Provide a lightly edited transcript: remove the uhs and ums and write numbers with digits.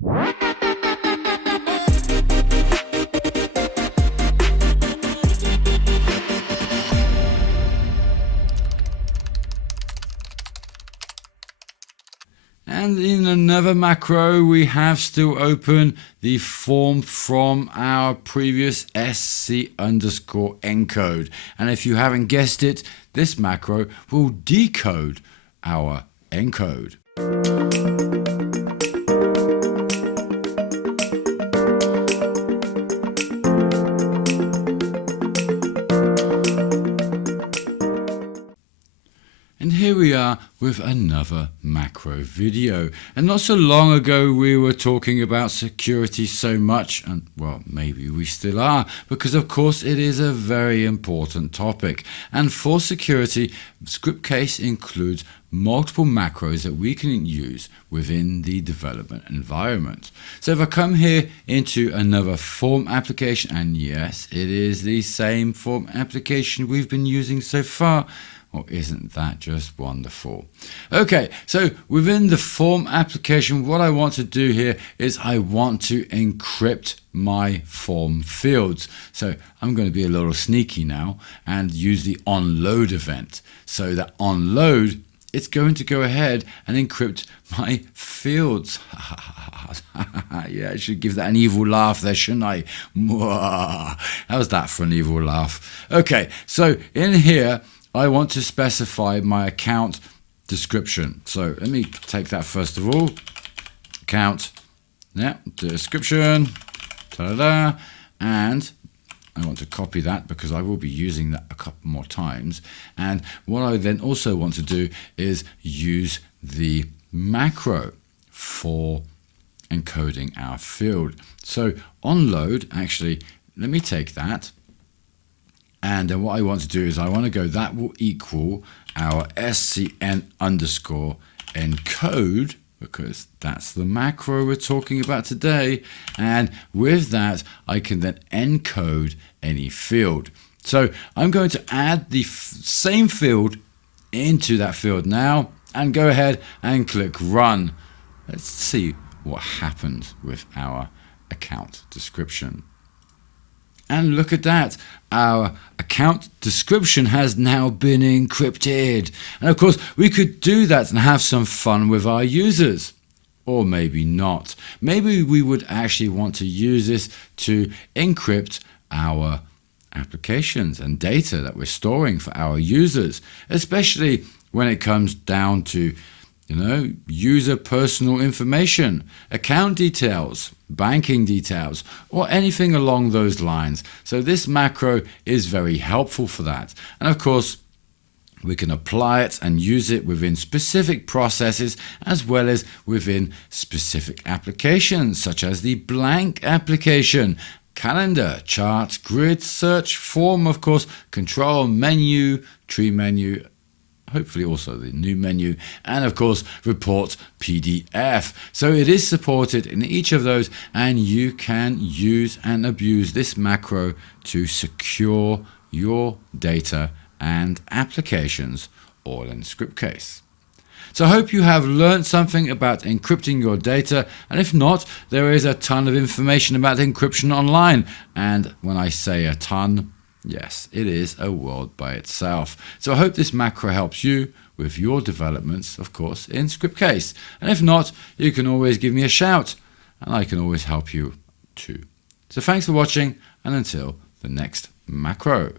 And in another macro, we have still open the form from our previous sc_encode. And if you haven't guessed it, this macro will decode our encode. And here we are with another macro video. And not so long ago we were talking about security so much, and well, maybe we still are, because of course it is a very important topic. And for security, Scriptcase includes multiple macros that we can use within the development environment. So if I come here into another form application, and yes, it is the same form application we've been using so far. Well, isn't that just wonderful? Okay, so within the form application, what I want to do here is I want to encrypt my form fields. So I'm going to be a little sneaky now and use the onload event. So that onload, it's going to go ahead and encrypt my fields. Yeah, I should give that an evil laugh there, shouldn't I? How's that for an evil laugh? Okay, so in here, I want to specify my account description. So let me take that first of all. Account, yeah, description, ta-da, and I want to copy that because I will be using that a couple more times. And what I then also want to do is use the macro for encoding our field. So onload, actually, let me take that. And then what I want to do is I want to go, that will equal our scn_encode, because that's the macro we're talking about today. And with that, I can then encode any field. So I'm going to add the same field into that field now and go ahead and click run. Let's see what happens with our account description. And look at that, our account description has now been encrypted. And of course, we could do that and have some fun with our users. Or maybe not. Maybe we would actually want to use this to encrypt our applications and data that we're storing for our users, especially when it comes down to user personal information, account details, banking details, or anything along those lines. So this macro is very helpful for that. And of course, we can apply it and use it within specific processes as well as within specific applications, such as the blank application, calendar, chart, grid, search, form, of course, control, menu, tree menu, hopefully also the new menu, and of course report PDF. So it is supported in each of those, and you can use and abuse this macro to secure your data and applications all in Scriptcase. So I hope you have learned something about encrypting your data, and if not, there is a ton of information about encryption online, and when I say a ton, yes, it is a world by itself. So I hope this macro helps you with your developments, of course, in Scriptcase. And if not, you can always give me a shout, and I can always help you too. So thanks for watching, and until the next macro.